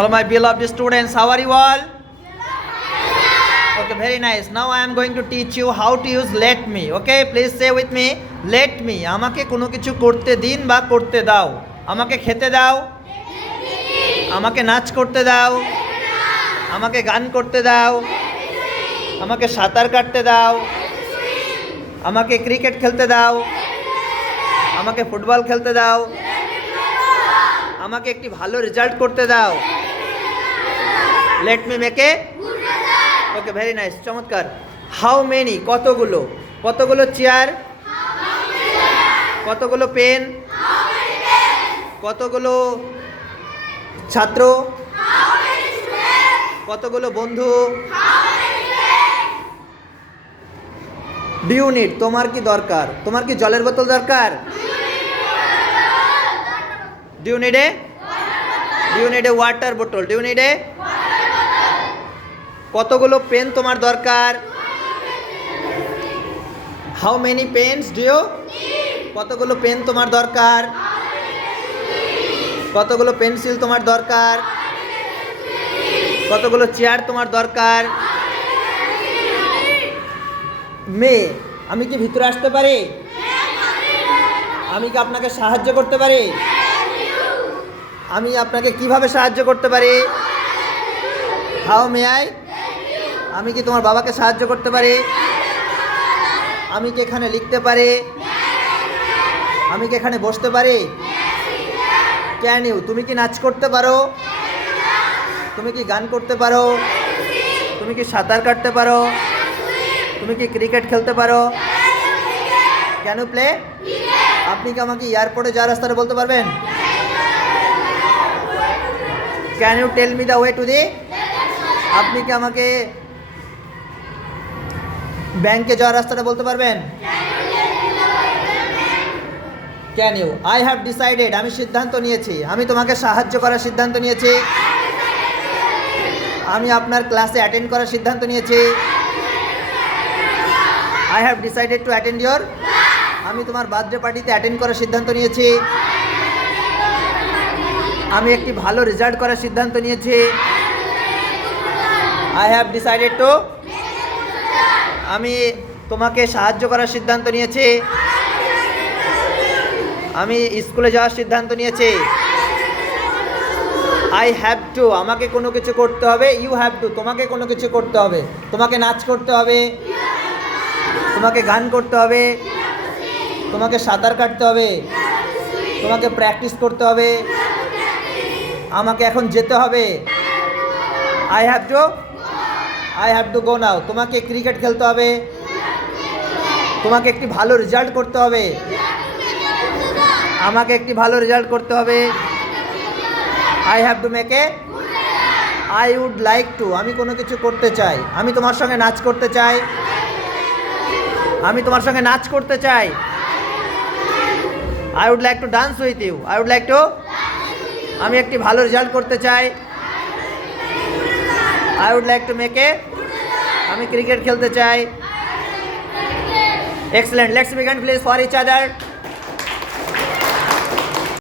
Hello my beloved students, how are you all? Okay, very nice. Now I am going to teach you how to use let me. Okay, please say with me, let me. আমাকে কোনো কিছু করতে দিন বা করতে দাও। আমাকে খেতে দাও, আমাকে নাচ করতে দাও, আমাকে গান করতে দাও, আমাকে সাঁতার কাটতে দাও, আমাকে ক্রিকেট খেলতে দাও, আমাকে ফুটবল খেলতে দাও, আমাকে একটি ভালো রেজাল্ট করতে দাও। Let me make a okay, very nice, চমৎকার। হাউ মেনি, কতগুলো, কতগুলো চেয়ার, কতগুলো পেন, কতগুলো ছাত্র, কতগুলো বন্ধু। ডু ইউ নিড, তোমার কি দরকার, তোমার কি জলের বোতল দরকার? Do you need a water bottle? Do you need a? কতগুলো পেন তোমার দরকার? How many pens do you? কতগুলো পেন তোমার দরকার? কতগুলো পেন্সিল তোমার দরকার? কতগুলো চেয়ার তোমার দরকার? মেয়ে, আমি কি ভিতরে আসতে পারি? আমি কি আপনাকে সাহায্য করতে পারি? আমি আপনাকে কিভাবে সাহায্য করতে পারি? How may I? আমি কি তোমার বাবাকে সাহায্য করতে পারি? আমি কি এখানে লিখতে পারি? আমি কি এখানে বসতে পারি? ক্যান ইউ, তুমি কি নাচ করতে পারো? তুমি কি গান করতে পারো? তুমি কি সাঁতার কাটতে পারো? তুমি কি ক্রিকেট খেলতে পারো? Can you play? আপনি কি আমাকে এয়ারপোর্টে যাওয়ার রাস্তাটা বলতে পারবেন? Can you tell me the way to the? আপনি কি আমাকে ব্যাংকে যাওয়ার রাস্তাটা বলতে পারবেন? Can you? I have decided, আমি সিদ্ধান্ত নিয়েছি, আমি তোমাকে সাহায্য করার সিদ্ধান্ত নিয়েছি, আমি আপনার ক্লাসে অ্যাটেন্ড করার সিদ্ধান্ত নিয়েছি। I have decided to attend your, আমি তোমার বার্থডে পার্টিতে অ্যাটেন্ড করার সিদ্ধান্ত নিয়েছি, আমি একটি ভালো রেজাল্ট করার সিদ্ধান্ত নিয়েছি। আই হ্যাভ ডিসাইডেড টু, আমি তোমাকে সাহায্য করার সিদ্ধান্ত নিয়েছি, আমি স্কুলে যাওয়ার সিদ্ধান্ত নিয়েছি। আই হ্যাভ টু, আমাকে কোনো কিছু করতে হবে। ইউ হ্যাভ টু, তোমাকে কোনো কিছু করতে হবে, তোমাকে নাচ করতে হবে, তোমাকে গান করতে হবে, তোমাকে সাঁতার কাটতে হবে, তোমাকে প্র্যাকটিস করতে হবে, আমাকে এখন যেতে হবে। আই হ্যাভ টু গো নাও, তোমাকে ক্রিকেট খেলতে হবে, তোমাকে একটি ভালো রেজাল্ট করতে হবে, আমাকে একটি ভালো রেজাল্ট করতে হবে। I have to make a, I would like to, আমি কোনো কিছু করতে চাই, আমি তোমার সঙ্গে নাচ করতে চাই, আমি তোমার সঙ্গে নাচ করতে চাই। I would like to dance with you, I would like to, আমি একটি ভালো রেজাল্ট করতে চাই। I would like to make a, আমি ক্রিকেট খেলতে চাই। Excellent, let's begin please for each other.